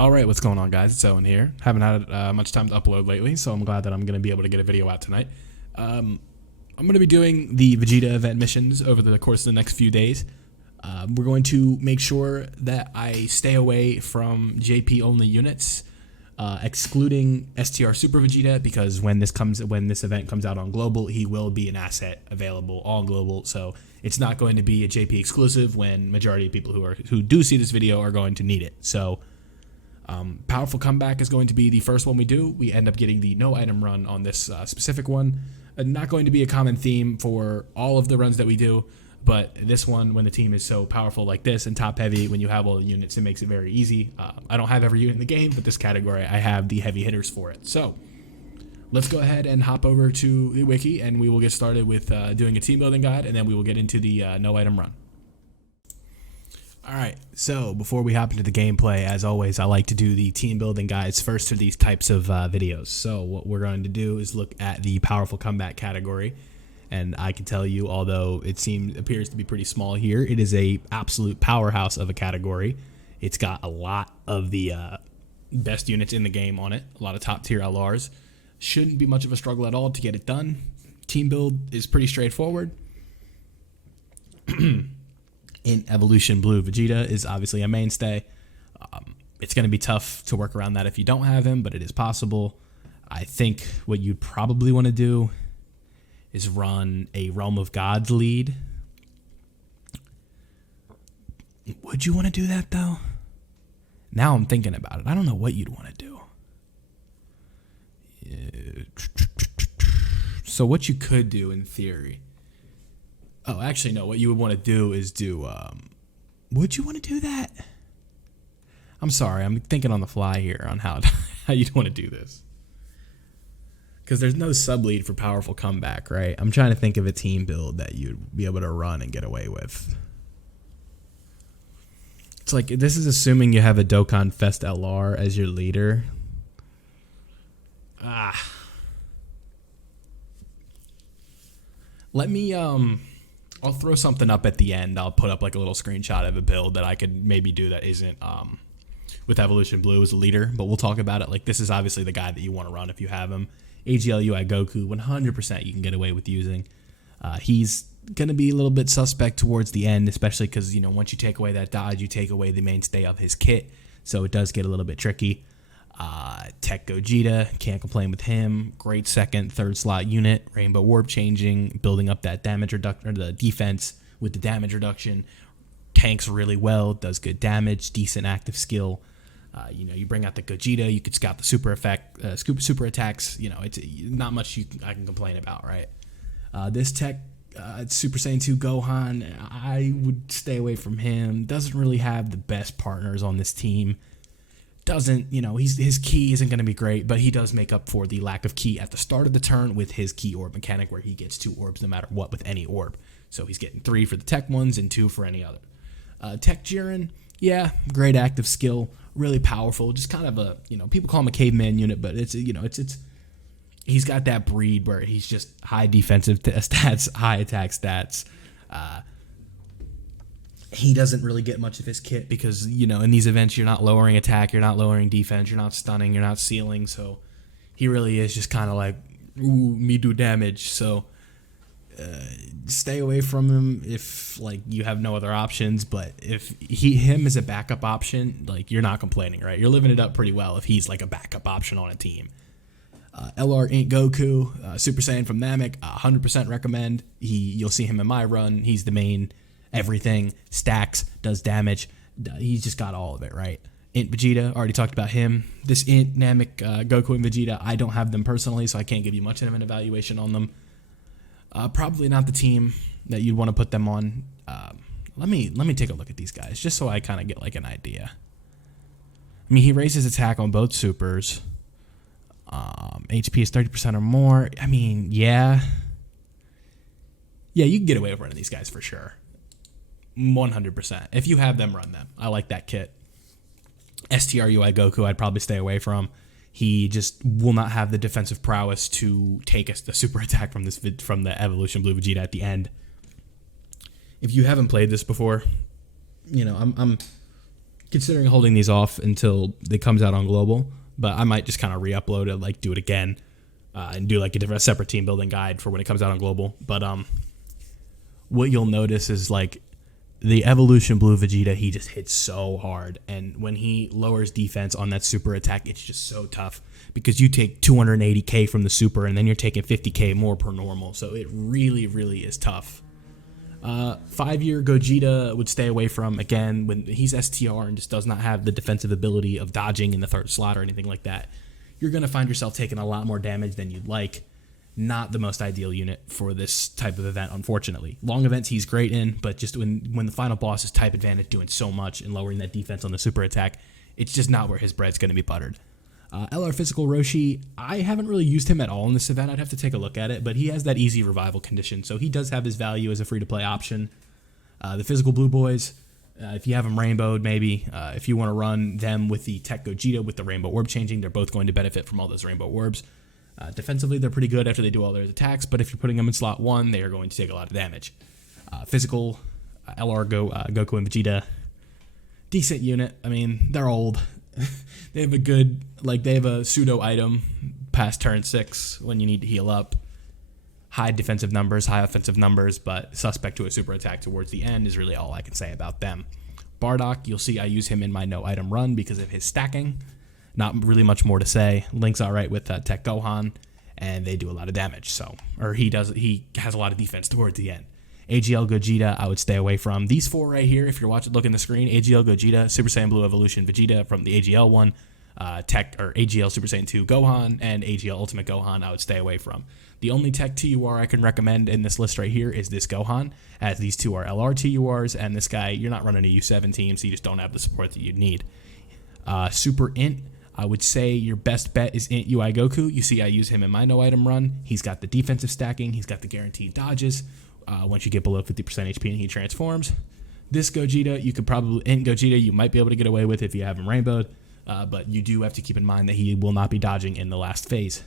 Alright, what's going on, guys? It's Owen here. Haven't had much time to upload lately, so I'm glad that I'm going to be able to get a video out tonight. I'm going to be doing the VEGETA event missions over the course of the next few days. We're going to make sure that I stay away from JP-only units, excluding STR Super VEGETA, because when this event comes out on Global, he will be an asset available on Global, so it's not going to be a JP exclusive when majority of people who do see this video are going to need it. So Powerful Comeback is going to be the first one we do. We end up getting the no item run on this specific one. Not going to be a common theme for all of the runs that we do, but this one, when the team is so powerful like this and top heavy, when you have all the units, it makes it very easy. I don't have every unit in the game, but this category, I have the heavy hitters for it. So let's go ahead and hop over to the wiki, and we will get started with doing a team building guide, and then we will get into the no item run. Alright, so before we hop into the gameplay, as always, I like to do the team building guides first for these types of videos. So what we're going to do is look at the Powerful Comeback category, and I can tell you, although it appears to be pretty small here, it is a absolute powerhouse of a category. It's got a lot of the best units in the game on it, a lot of top tier LRs. Shouldn't be much of a struggle at all to get it done. Team build is pretty straightforward. In Evolution Blue, VEGETA is obviously a mainstay. It's going to be tough to work around that if you don't have him, but it is possible. I think what you'd probably want to do is run a Realm of Gods lead. Would you want to do that, though? Now I'm thinking about it. I don't know what you'd want to do. So what you could do in theory... Oh, actually, no. What you would want to do is do... would you want to do that? I'm sorry. I'm thinking on the fly here on how you'd want to do this. Because there's no sub-lead for Powerful Comeback, right? I'm trying to think of a team build that you'd be able to run and get away with. It's like, this is assuming you have a Dokkan Fest LR as your leader. Let me... I'll throw something up at the end. I'll put up like a little screenshot of a build that I could maybe do that isn't with Evolution Blue as a leader, but we'll talk about it. Like, this is obviously the guy that you want to run if you have him. AGLUI Goku, 100% you can get away with using. He's going to be a little bit suspect towards the end, especially because, you know, once you take away that dodge, you take away the mainstay of his kit, so it does get a little bit tricky. Tech Gogeta, can't complain with him. Great second, third slot unit. Rainbow Warp changing, building up that damage reduction, or the defense with the damage reduction. Tanks really well, does good damage, decent active skill. You know, you bring out the Gogeta, you could scout the super super attacks. You know, it's not much I can complain about, right? This Tech Super Saiyan 2 Gohan, I would stay away from him. Doesn't really have the best partners on this team. Doesn't, you know, his key isn't going to be great, but he does make up for the lack of key at the start of the turn with his key orb mechanic, where he gets 2 orbs no matter what with any orb. So he's getting 3 for the Tech ones and 2 for any other. Tech Jiren, yeah, great active skill, really powerful, just kind of a, you know, people call him a caveman unit, but it's, you know, he's got that breed where he's just high defensive stats, high attack stats. He doesn't really get much of his kit because, you know, in these events, you're not lowering attack, you're not lowering defense, you're not stunning, you're not sealing. So he really is just kind of like, ooh, me do damage. So stay away from him if, like, you have no other options. But if him as a backup option, like, you're not complaining, right? You're living it up pretty well if he's like a backup option on a team. LR Inc. Goku, Super Saiyan from Namek, 100% recommend. You'll see him in my run. He's the main... everything, stacks, does damage. He's just got all of it, right? Int Vegeta, already talked about him. This Int, Namek, Goku, and Vegeta, I don't have them personally, so I can't give you much of an evaluation on them. Probably not the team that you'd want to put them on. Let me take a look at these guys, just so I kind of get like an idea. I mean, he raises attack on both supers. HP is 30% or more. I mean, yeah. Yeah, you can get away with running these guys for sure. 100%. If you have them, run them. I like that kit. STRUI Goku, I'd probably stay away from. He just will not have the defensive prowess to take us the super attack from the Evolution Blue Vegeta at the end. If you haven't played this before, you know, considering holding these off until it comes out on global, but I might just kind of re-upload it, like do it again, and do like a separate team building guide for when it comes out on global. But what you'll notice is like the Evolution Blue Vegeta, he just hits so hard, and when he lowers defense on that super attack, it's just so tough because you take 280k from the super, and then you're taking 50k more per normal, so it really, really is tough. 5-year Gogeta would stay away from, again, when he's STR and just does not have the defensive ability of dodging in the third slot or anything like that. You're going to find yourself taking a lot more damage than you'd like. Not the most ideal unit for this type of event, unfortunately. Long events he's great in, but just when the final boss is type advantage doing so much and lowering that defense on the super attack, it's just not where his bread's going to be buttered. LR Physical Roshi, I haven't really used him at all in this event. I'd have to take a look at it, but he has that easy revival condition, so he does have his value as a free-to-play option. The Physical Blue Boys, if you have them rainbowed, maybe, if you want to run them with the Tech Gogeta with the Rainbow Orb changing, they're both going to benefit from all those Rainbow Orbs. Defensively, they're pretty good after they do all their attacks, but if you're putting them in slot 1, they are going to take a lot of damage. Physical, LR, Goku, and Vegeta, decent unit. I mean, they're old. They have a good, they have a pseudo item past turn 6 when you need to heal up. High defensive numbers, high offensive numbers, but suspect to a super attack towards the end is really all I can say about them. Bardock, you'll see I use him in my no item run because of his stacking. Not really much more to say. Link's alright with Tech Gohan, and they do a lot of damage. He has a lot of defense towards the end. AGL Gogeta, I would stay away from. These 4 right here, if you're looking at the screen, AGL Gogeta, Super Saiyan Blue Evolution Vegeta from the AGL one, AGL Super Saiyan 2 Gohan, and AGL Ultimate Gohan, I would stay away from. The only Tech TUR I can recommend in this list right here is this Gohan, as these 2 are LR TURs, and this guy, you're not running a U7 team, so you just don't have the support that you'd need. Super Int, I would say your best bet is Int UI Goku. You see I use him in my no item run. He's got the defensive stacking. He's got the guaranteed dodges. Once you get below 50% HP and he transforms. This Gogeta, you could probably, Int Gogeta, you might be able to get away with if you have him rainbowed. But you do have to keep in mind that he will not be dodging in the last phase.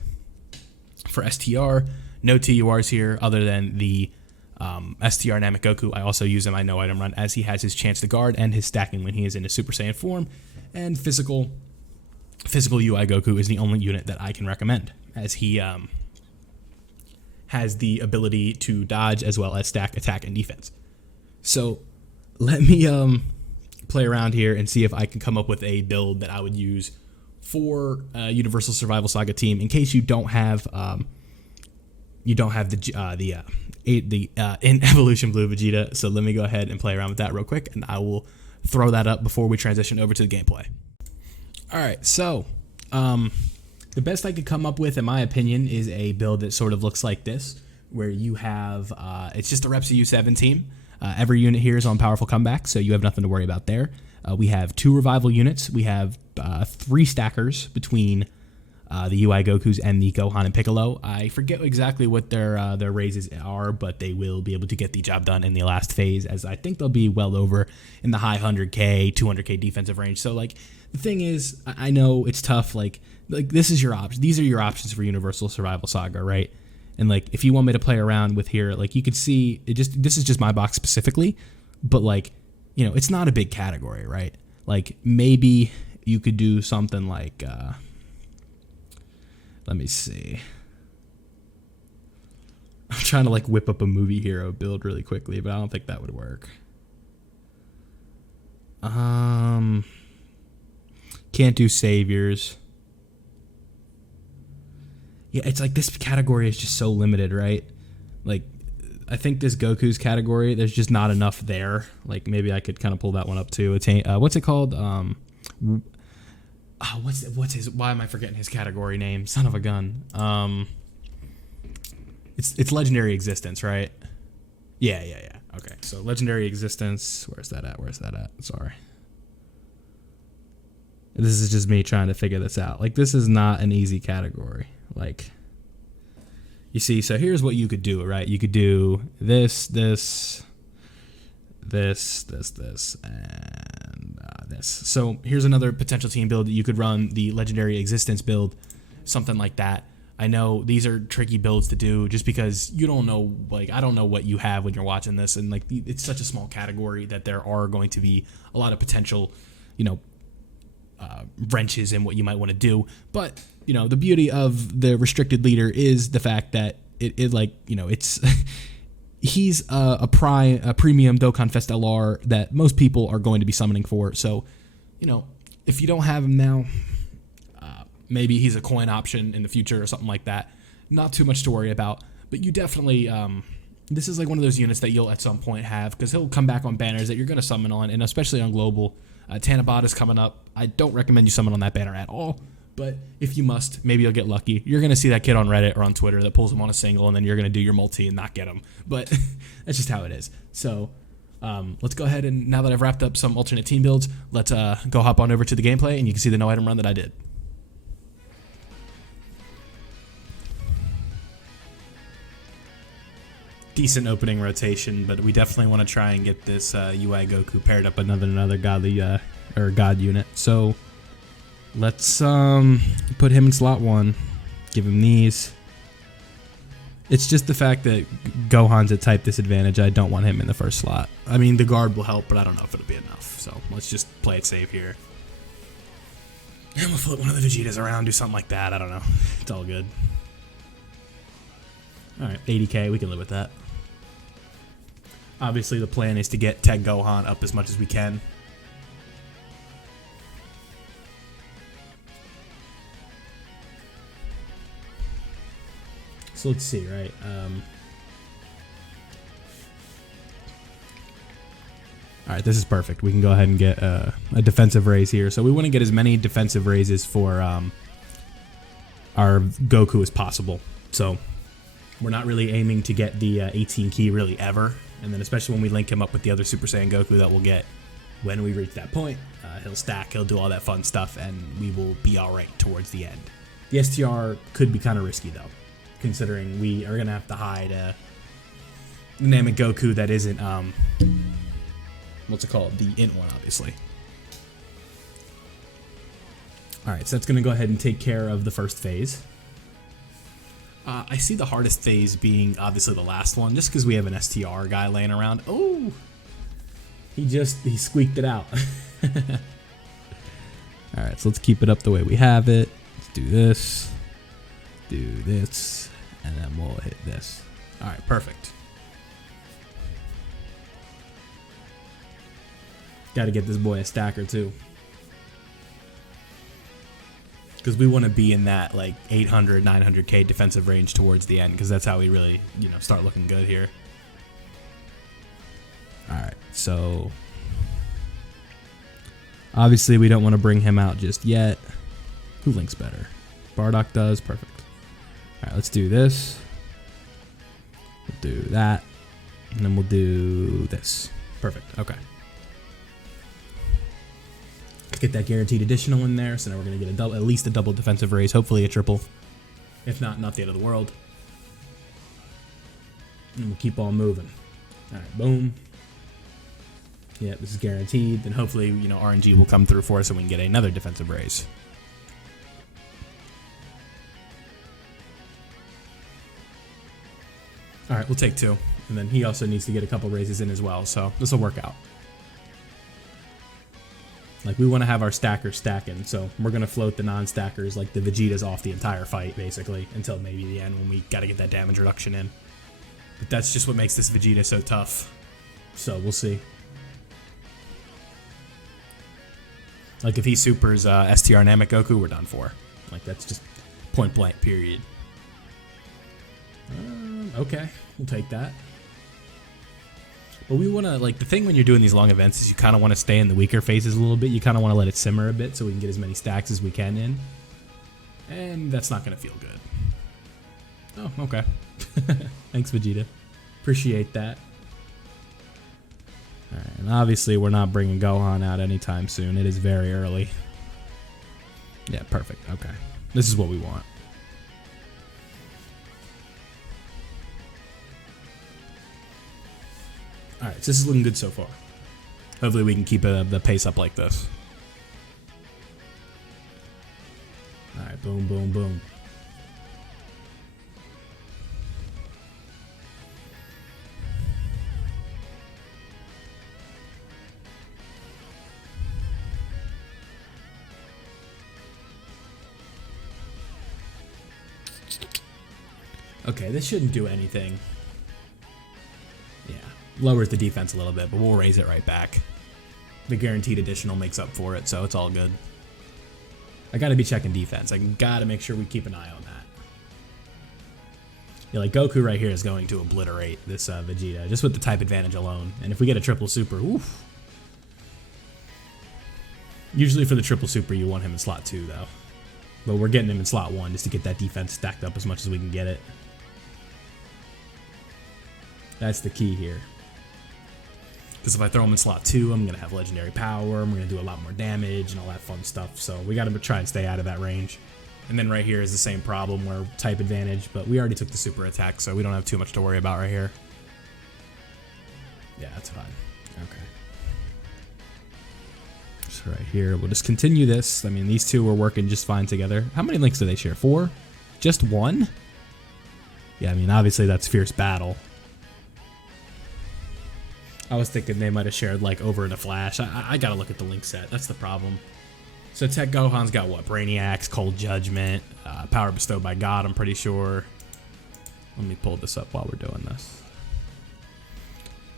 For STR, no TURs here other than the STR Namek Goku. I also use him in my no item run as he has his chance to guard and his stacking when he is in his Super Saiyan form. And Physical UI Goku is the only unit that I can recommend, as he has the ability to dodge as well as stack attack and defense. So let me play around here and see if I can come up with a build that I would use for Universal Survival Saga team in case you don't have the in Evolution Blue Vegeta. So let me go ahead and play around with that real quick, and I will throw that up before we transition over to the gameplay. Alright, so the best I could come up with, in my opinion, is a build that sort of looks like this, where you have, it's just a Repsi U7 team. Every unit here is on powerful comeback, so you have nothing to worry about there. We have 2 revival units. We have 3 stackers between the UI Gokus and the Gohan and Piccolo. I forget exactly what their raises are, but they will be able to get the job done in the last phase, as I think they'll be well over in the high 100k, 200k defensive range. So, the thing is, I know it's tough, this is your option. These are your options for Universal Survival Saga, right? And if you want me to play around with here, you could see this is just my box specifically, but it's not a big category, right? Maybe you could do something let me see. I'm trying to whip up a movie hero build really quickly, but I don't think that would work. Can't do saviors. Yeah, it's this category is just so limited, right? I think this Goku's category, there's just not enough there. Maybe I could kind of pull that one up too. What's it called? What's his? Why am I forgetting his category name? Son of a gun. It's Legendary Existence, right? Yeah. Okay, so Legendary Existence. Where's that at? Sorry. This is just me trying to figure this out. This is not an easy category. You see, so here's what you could do, right? You could do this, and this. So here's another potential team build that you could run, the Legendary Existence build, something like that. I know these are tricky builds to do just because you don't know, I don't know what you have when you're watching this, and it's such a small category that there are going to be a lot of potential wrenches in what you might want to do. But the beauty of the restricted leader is the fact that it's he's a premium Dokkan Fest LR that most people are going to be summoning for. So if you don't have him now, maybe he's a coin option in the future or something like that. Not too much to worry about, but you definitely this is like one of those units that you'll at some point have, because he'll come back on banners that you're going to summon on, and especially on global. Tanabot is coming up. I don't recommend you summon on that banner at all, but if you must, maybe you'll get lucky. You're going to see that kid on Reddit or on Twitter that pulls him on a single, and then you're going to do your multi and not get him. But that's just how it is. So let's go ahead, and now that I've wrapped up some alternate team builds, let's go hop on over to the gameplay, and you can see the no item run that I did. Decent opening rotation, but we definitely want to try and get this UI Goku paired up another godly or god unit. So let's put him in slot 1, give him these. It's just the fact that Gohan's at type disadvantage. I don't want him in the first slot. I mean, the guard will help, but I don't know if it'll be enough. So let's just play it safe here. And we'll flip one of the Vegetas around, do something like that. I don't know. It's all good. All right, 80k, we can live with that. Obviously, the plan is to get Tech Gohan up as much as we can. So let's see, right? All right, this is perfect. We can go ahead and get a defensive raise here. So we want to get as many defensive raises for our Goku as possible. So we're not really aiming to get the 18 key really ever. And then especially when we link him up with the other Super Saiyan Goku that we'll get when we reach that point. He'll stack, he'll do all that fun stuff, and we will be all right towards the end. The STR could be kind of risky, though, considering we are going to have to hide a Namek Goku that isn't, what's it called? The int one, obviously. Alright, so that's going to go ahead and take care of the first phase. I see the hardest phase being obviously the last one, just because we have an STR guy laying around. Oh, he squeaked it out. All right, so let's keep it up the way we have it. Let's do this, and then we'll hit this. All right, perfect. Got to get this boy a stacker too, because we want to be in that like 800, 900k defensive range towards the end, because that's how we really, start looking good here. All right, so obviously we don't want to bring him out just yet. Who links better? Bardock does, perfect. All right, let's do this. We'll do that, and then we'll do this. Perfect, okay. Get that guaranteed additional in there, so now we're going to get at least a double defensive raise, hopefully a triple. If not the end of the world. And we'll keep on moving. Alright, boom. Yeah, this is guaranteed. Then hopefully, RNG will come through for us and we can get another defensive raise. Alright, we'll take 2. And then he also needs to get a couple raises in as well, so this will work out. Like, we want to have our stackers stacking, so we're going to float the non-stackers, like the Vegetas, off the entire fight, basically, until maybe the end when we got to get that damage reduction in. But that's just what makes this Vegeta so tough. So, we'll see. Like, if he supers STR Namek Goku, we're done for. Like, that's just point blank, period. Okay, we'll take that. But we want to, like, the thing when you're doing these long events is you kind of want to stay in the weaker phases a little bit. You kind of want to let it simmer a bit so we can get as many stacks as we can in. And that's not going to feel good. Oh, okay. Thanks, Vegeta. Appreciate that. Alright, and obviously we're not bringing Gohan out anytime soon. It is very early. Yeah, perfect. Okay. This is what we want. Alright, so this is looking good so far. Hopefully we can keep the pace up like this. Alright, boom, boom, boom. Okay, this shouldn't do anything. Yeah, lowers the defense a little bit, but we'll raise it right back. The guaranteed additional makes up for it, so it's all good. I gotta be checking defense. I gotta make sure we keep an eye on that. Yeah, like Goku right here is going to obliterate this Vegeta, just with the type advantage alone. And if we get a triple super, oof. Usually for the triple super, you want him in slot 2, though. But we're getting him in slot 1 just to get that defense stacked up as much as we can get it. That's the key here. Because if I throw him in slot 2, I'm going to have legendary power, I'm going to do a lot more damage and all that fun stuff. So we got to try and stay out of that range. And then right here is the same problem where type advantage, but we already took the super attack, so we don't have too much to worry about right here. Yeah, that's fine. Okay. So right here, we'll just continue this. I mean, these two are working just fine together. How many links do they share? 4? Just 1? Yeah, I mean, obviously that's Fierce Battle. I was thinking they might have shared like over in a flash. I gotta look at the link set. That's the problem. So Tech Gohan's got what? Brainiacs, Cold Judgment, Power Bestowed by God, I'm pretty sure. Let me pull this up while we're doing this.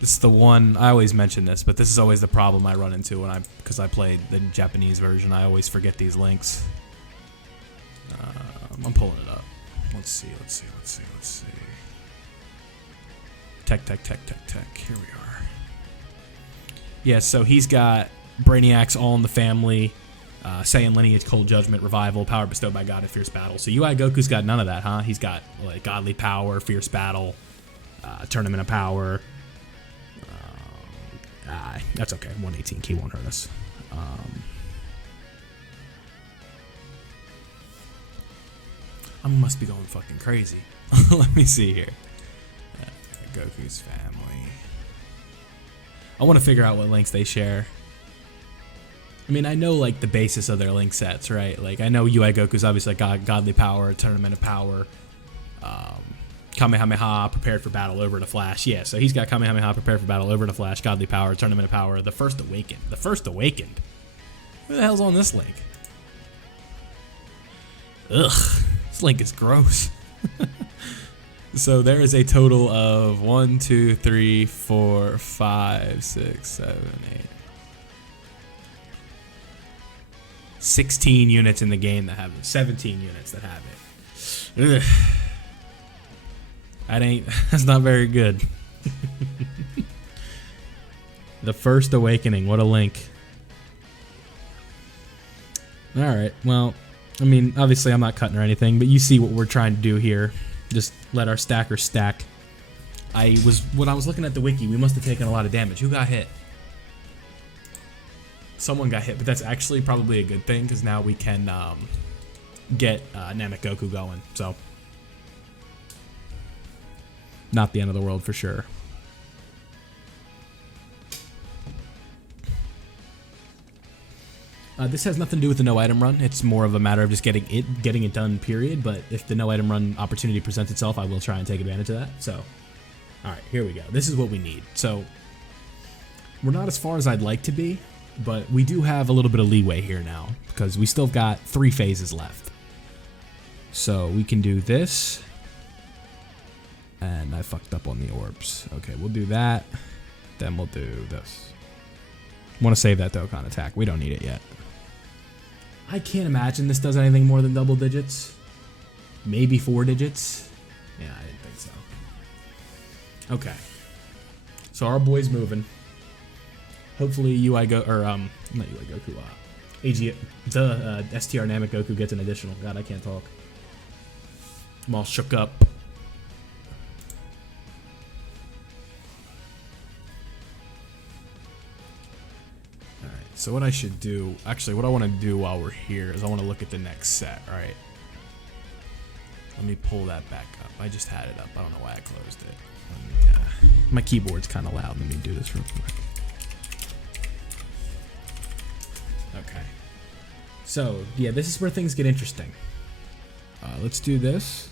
This is the one, I always mention this, but this is always the problem I run into when because I played the Japanese version. I always forget these links. I'm pulling it up. Let's see. Tech. Here we are. Yeah, so he's got Brainiacs all in the family. Saiyan Lineage, Cold Judgment, Revival, Power Bestowed by God, and Fierce Battle. So UI Goku's got none of that, huh? He's got like Godly Power, Fierce Battle, Tournament of Power. That's okay. 118 key won't hurt us. I must be going fucking crazy. Let me see here. Goku's family. I want to figure out what links they share. I mean, I know like the basis of their link sets, right? Like I know UI Goku's obviously got Godly Power, Tournament of Power, Kamehameha, Prepared for Battle, Over in a Flash. Yeah, so he's got Kamehameha, Prepared for Battle, Over in a Flash, Godly Power, Tournament of Power, The First Awakened. The First Awakened? Who the hell's on this link? Ugh, this link is gross. So there is a total of 1, 2, 3, 4, 5, 6, 7, 8. 16 units in the game that have it. 17 units that have it. Ugh. That's not very good. The First Awakening, what a link. Alright, well, I mean, obviously I'm not cutting or anything, but you see what we're trying to do here. Just let our stackers stack. When I was looking at the wiki, we must have taken a lot of damage. Who got hit? Someone got hit, but that's actually probably a good thing because now we can get Namek Goku going. So, not the end of the world for sure. This has nothing to do with the no item run. It's more of a matter of just getting it done, period. But if the no item run opportunity presents itself, I will try and take advantage of that. So, all right, here we go. This is what we need. So, we're not as far as I'd like to be, but we do have a little bit of leeway here now because we still got 3 phases left. So we can do this, and I fucked up on the orbs. Okay, we'll do that. Then we'll do this. Want to save that Dokkan attack. We don't need it yet. I can't imagine this does anything more than double digits. Maybe 4 digits. Yeah, I didn't think so. Okay. So our boy's moving. Hopefully UI not UI Goku. STR Namek Goku gets an additional. God, I can't talk. I'm all shook up. So what I should do, actually what I want to do while we're here is I want to look at the next set, right? Let me pull that back up. I just had it up. I don't know why I closed it. My keyboard's kind of loud. Let me do this real quick. Okay. So, yeah, this is where things get interesting. Let's do this.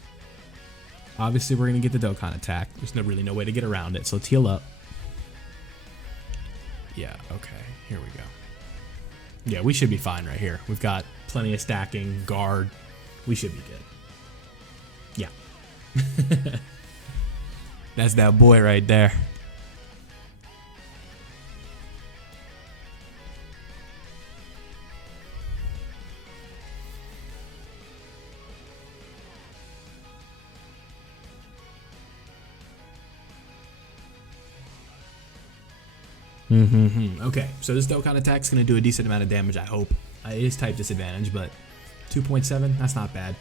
Obviously, we're going to get the Dokkan attack. There's really no way to get around it, so let's heal up. Yeah, okay. Here we go. Yeah, we should be fine right here. We've got plenty of stacking, guard. We should be good. Yeah. That's that boy right there. Okay, so this Dokkan attack is going to do a decent amount of damage, I hope. It is type disadvantage, but 2.7, that's not bad.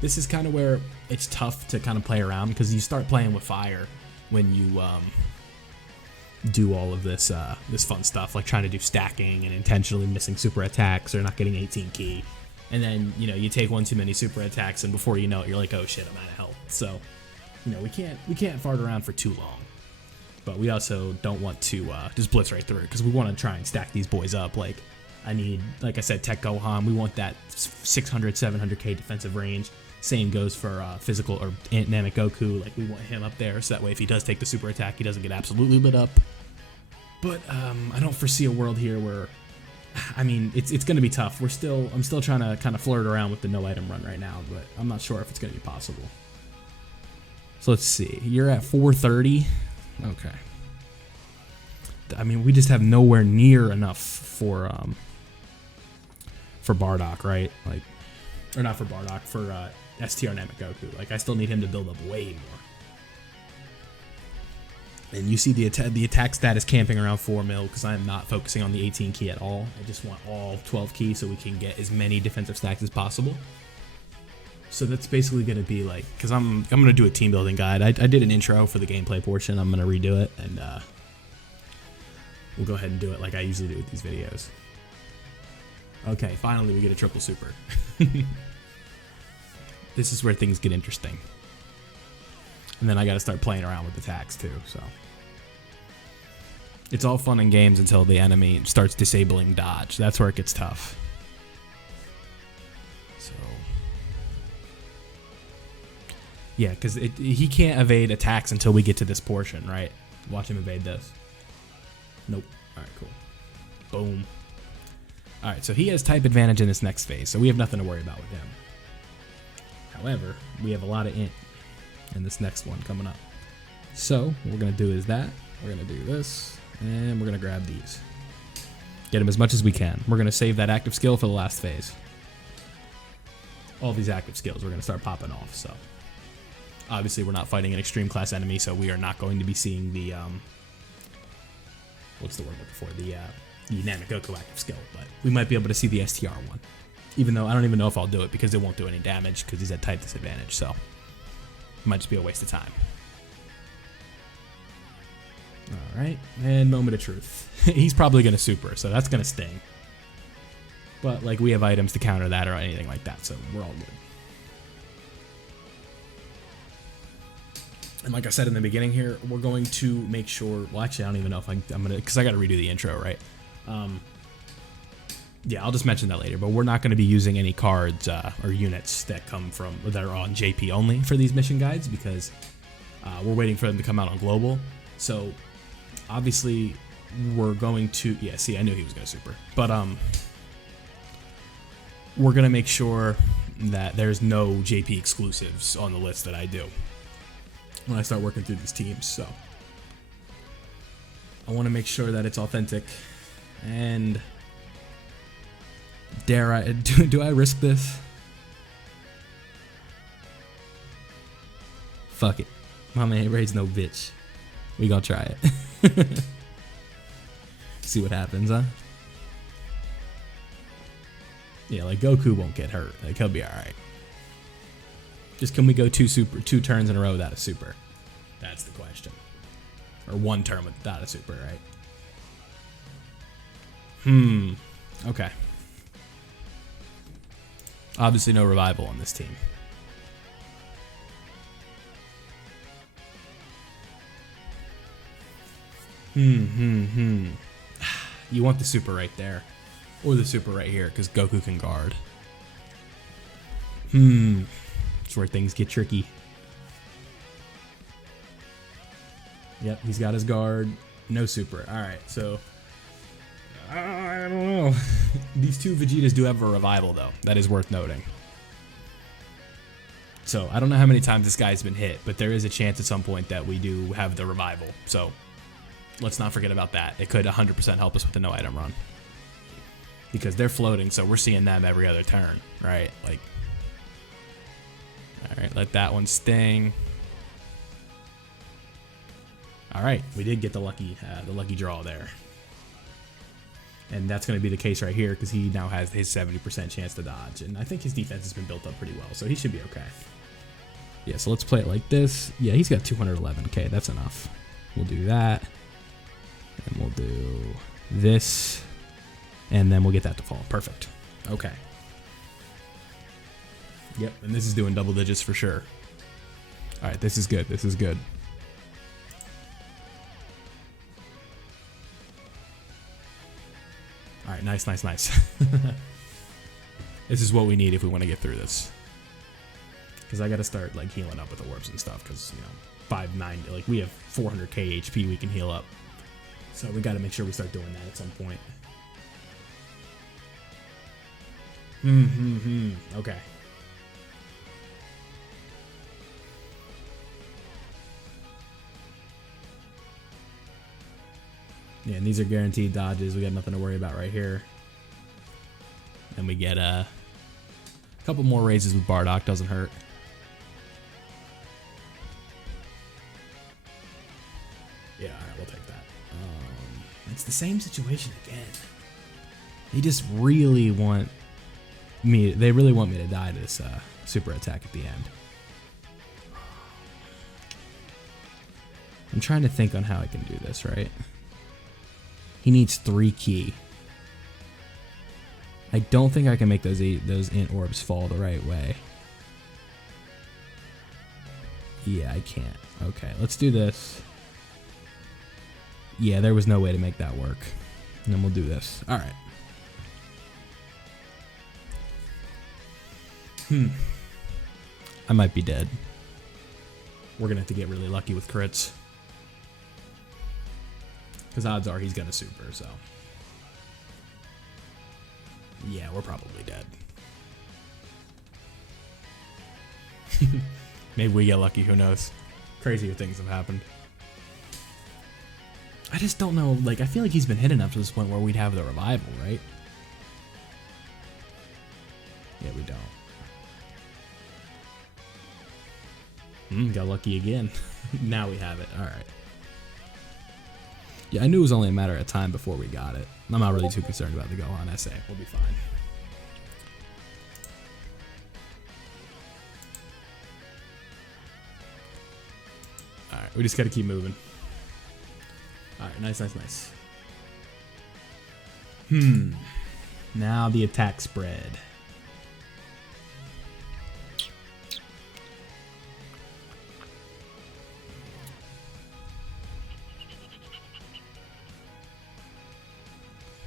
This is kind of where it's tough to kind of play around, because you start playing with fire when you do all of this this fun stuff, like trying to do stacking and intentionally missing super attacks or not getting 18 key. And then, you know, you take one too many super attacks, and before you know it, you're like, oh shit, I'm out of health. So, you know, we can't fart around for too long. But we also don't want to just blitz right through, because we want to try and stack these boys up. Like, I need, like I said, Tech Gohan. We want that 600, 700k defensive range. Same goes for physical or Namek Goku. Like, we want him up there, so that way if he does take the super attack, he doesn't get absolutely lit up. But I don't foresee a world here where, I mean, it's going to be tough. I'm still trying to kind of flirt around with the no item run right now, but I'm not sure if it's going to be possible. So let's see. You're at 430. Okay. I mean, we just have nowhere near enough for Bardock, right? Like, or not for Bardock, for STR Namek Goku. Like, I still need him to build up way more. And you see the attack stat is camping around 4 mil, because I am not focusing on the 18 key at all. I just want all 12 key so we can get as many defensive stacks as possible. So that's basically going to be like, because I'm going to do a team building guide. I did an intro for the gameplay portion. I'm going to redo it, and we'll go ahead and do it like I usually do with these videos. Okay, finally we get a triple super. This is where things get interesting. And then I got to start playing around with attacks too, so. It's all fun and games until the enemy starts disabling dodge. That's where it gets tough. So. Yeah, because he can't evade attacks until we get to this portion, right? Watch him evade this. Nope. Alright, cool. Boom. Alright, so he has type advantage in this next phase, so we have nothing to worry about with him. However, we have a lot of int in this next one coming up. So, what we're going to do is that. We're going to do this, and we're going to grab these. Get him as much as we can. We're going to save that active skill for the last phase. All these active skills we're going to start popping off, so. Obviously, we're not fighting an extreme class enemy, so we are not going to be seeing the, what's the word I'm looking for? The Namek Goku active skill, but we might be able to see the STR one. Even though I don't even know if I'll do it, because it won't do any damage, because he's at type disadvantage, so. It might just be a waste of time. Alright, and moment of truth. He's probably going to super, so that's going to sting. But, like, we have items to counter that or anything like that, so we're all good. And like I said in the beginning here, we're going to make sure, well actually I don't even know if I'm going to, because I got to redo the intro, right? Yeah, I'll just mention that later, but we're not going to be using any cards or units that come from, or that are on JP only for these mission guides, because we're waiting for them to come out on global. So obviously we're going to, yeah, see, I knew he was going to super, but we're going to make sure that there's no JP exclusives on the list that I do when I start working through these teams. So I want to make sure that it's authentic, and dare I, do I risk this? Fuck it. My man Ray's no bitch. We gonna try it. See what happens, huh? Yeah, like Goku won't get hurt. Like, he'll be alright. Just can we go two turns in a row without a super? That's the question. Or one turn without a super, right? Okay. Obviously no revival on this team. You want the super right there. Or the super right here, because Goku can guard. That's where things get tricky. Yep, he's got his guard. No super. Alright, so I don't know. These two Vegetas do have a revival, though. That is worth noting. So I don't know how many times this guy's been hit, but there is a chance at some point that we do have the revival. So let's not forget about that. It could 100% help us with the no item run. Because they're floating, so we're seeing them every other turn, right? Like, all right, let that one sting. All right, we did get the lucky draw there. And that's going to be the case right here because he now has his 70% chance to dodge. And I think his defense has been built up pretty well, so he should be okay. Yeah, so let's play it like this. Yeah, he's got 211. Okay, that's enough. We'll do that. And we'll do this. And then we'll get that to fall. Perfect. Okay. Yep, and this is doing double digits for sure. All right, this is good. This is good. All right, nice, nice, nice. This is what we need if we want to get through this. Because I got to start like healing up with the orbs and stuff. Because you know, 590, like we have 400k HP we can heal up. So we got to make sure we start doing that at some point. Okay. Yeah, and these are guaranteed dodges. We got nothing to worry about right here. And we get a couple more raises with Bardock. Doesn't hurt. Yeah, all right, we'll take that. It's the same situation again. They just really want me. They really want me to die to this super attack at the end. I'm trying to think on how I can do this, right? He needs 3 key. I don't think I can make those int orbs fall the right way. Yeah, I can't. Okay, let's do this. Yeah, there was no way to make that work. And then we'll do this. All right. I might be dead. We're gonna have to get really lucky with crits. Because odds are he's gonna super, so. Yeah, we're probably dead. Maybe we get lucky, who knows? Crazier things have happened. I just don't know, like, I feel like he's been hit enough to this point where we'd have the revival, right? Yeah, we don't. Got lucky again. Now we have it, alright. Yeah, I knew it was only a matter of time before we got it. I'm not really too concerned about the Gohan SA. We'll be fine. Alright, we just gotta keep moving. Alright, nice, nice, nice. Now the attack spread.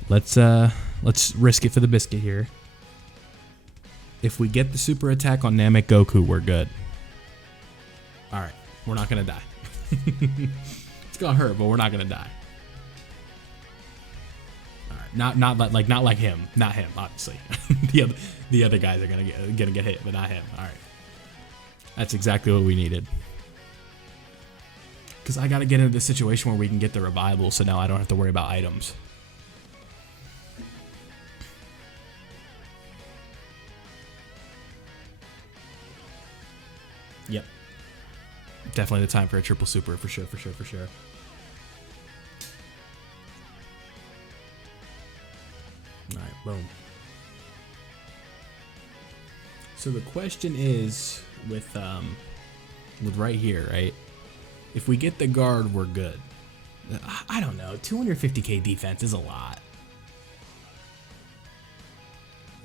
Let's risk it for the biscuit here. If we get the super attack on Namek Goku, we're good. Alright, we're not gonna die. It's gonna hurt, but we're not gonna die. Alright, not like him. Not him, obviously. the other guys are gonna get hit, but not him. Alright. That's exactly what we needed. Because I gotta get into this situation where we can get the revival, so now I don't have to worry about items. Yep. Definitely the time for a triple super, for sure, for sure, for sure. Alright, boom. So the question is, with right here, right? If we get the guard, we're good. I don't know, 250k defense is a lot.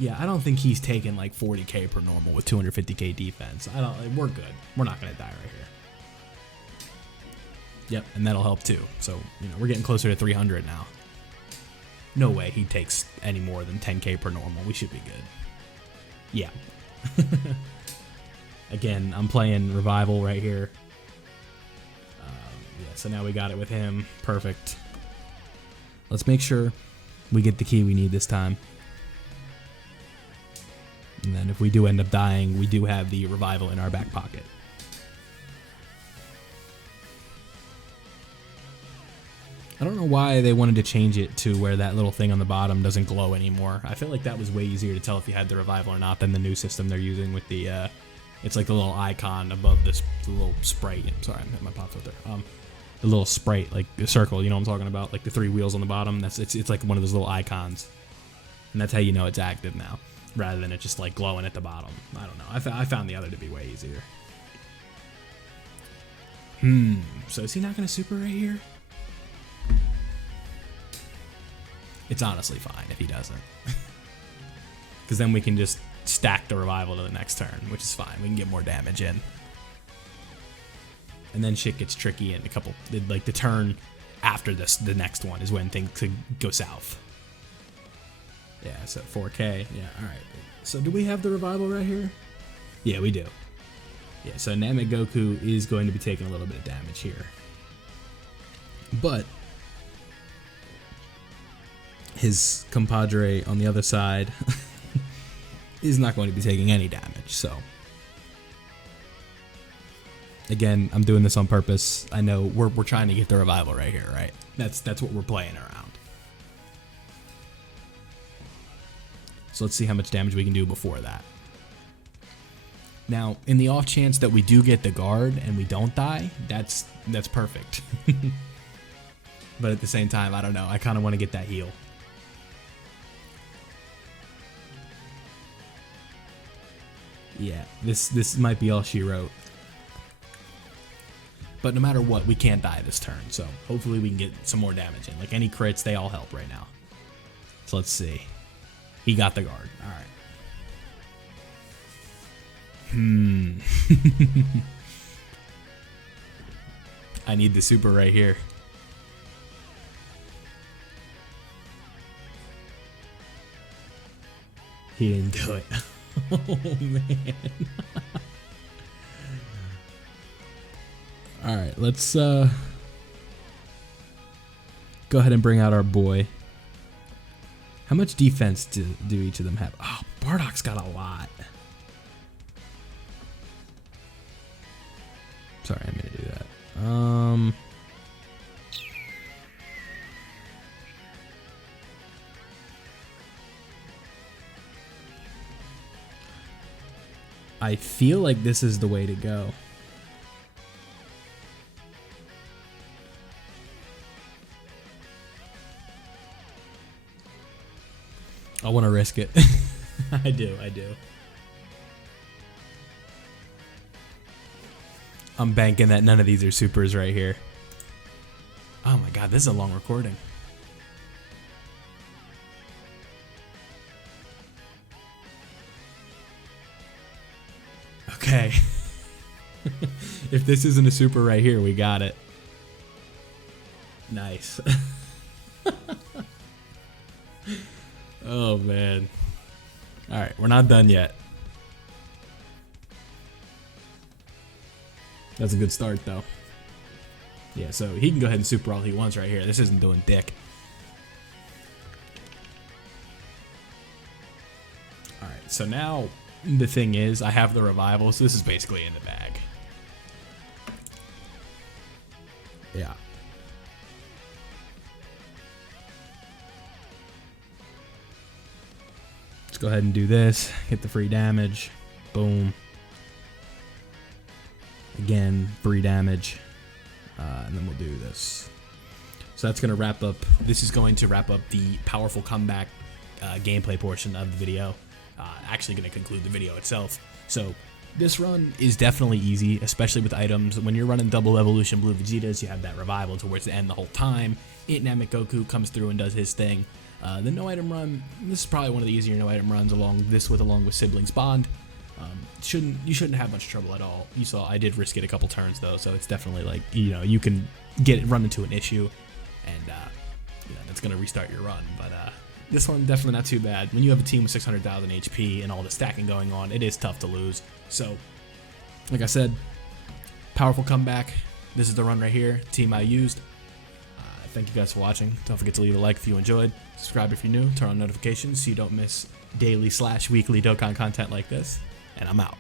Yeah, I don't think he's taking like 40k per normal with 250k defense. We're good. We're not gonna die right here. Yep, and that'll help too. So, you know, we're getting closer to 300 now. No way he takes any more than 10k per normal. We should be good. Yeah. Again, I'm playing Revival right here. Yeah, so now we got it with him. Perfect. Let's make sure we get the key we need this time. And then if we do end up dying, we do have the revival in our back pocket. I don't know why they wanted to change it to where that little thing on the bottom doesn't glow anymore. I feel like that was way easier to tell if you had the revival or not than the new system they're using with the, it's like the little icon above this little sprite. Sorry, I'm hitting my pop filter. The little sprite, like the circle, you know what I'm talking about? Like the 3 wheels on the bottom. It's like one of those little icons. And that's how you know it's active now, rather than it just like glowing at the bottom. I don't know. I found the other to be way easier. So is he not going to super right here? It's honestly fine if he doesn't. Because then we can just stack the revival to the next turn, which is fine. We can get more damage in. And then shit gets tricky in a couple, like the turn after this, the next one is when things could go south. Yeah, so 4K. Yeah, alright. So do we have the revival right here? Yeah, we do. Yeah, so Namek Goku is going to be taking a little bit of damage here. But his compadre on the other side is not going to be taking any damage, so. Again, I'm doing this on purpose. I know we're trying to get the revival right here, right? That's what we're playing around. So let's see how much damage we can do before that. Now, in the off chance that we do get the guard and we don't die, that's perfect. But at the same time, I don't know. I kind of want to get that heal. Yeah, this might be all she wrote. But no matter what, we can't die this turn, so hopefully we can get some more damage in. Like any crits, they all help right now. So let's see. He got the guard. Alright. I need the super right here. He didn't do it. Oh, man. Alright, let's go ahead and bring out our boy. How much defense do each of them have? Oh, Bardock's got a lot. Sorry, I'm gonna do that. I feel like this is the way to go. I want to risk it. I do. I'm banking that none of these are supers right here. Oh my god, this is a long recording. Okay. If this isn't a super right here, we got it. Nice. Oh man. Alright, we're not done yet. That's a good start though. Yeah, so he can go ahead and super all he wants right here. This isn't doing dick. Alright, so now the thing is, I have the revival, so this is basically in the bag. Yeah. Let's go ahead and do this. Get the free damage. Boom. Again, free damage. And then we'll do this. So that's going to wrap up. This is going to wrap up the powerful comeback gameplay portion of the video. Actually going to conclude the video itself. So this run is definitely easy, especially with items. When you're running double evolution blue Vegetas, you have that revival towards the end the whole time. Namek Goku comes through and does his thing. The no item run, this is probably one of the easier no item runs along with Siblings Bond. You shouldn't have much trouble at all. You saw I did risk it a couple turns though, so it's definitely like, you know, you can run into an issue and that's gonna restart your run. But this one definitely not too bad. When you have a team with 600,000 HP and all the stacking going on, it is tough to lose. So like I said, powerful comeback. This is the run right here, team I used. Thank you guys for watching. Don't forget to leave a like if you enjoyed. Subscribe if you're new. Turn on notifications so you don't miss daily/weekly Dokkan content like this, and I'm out.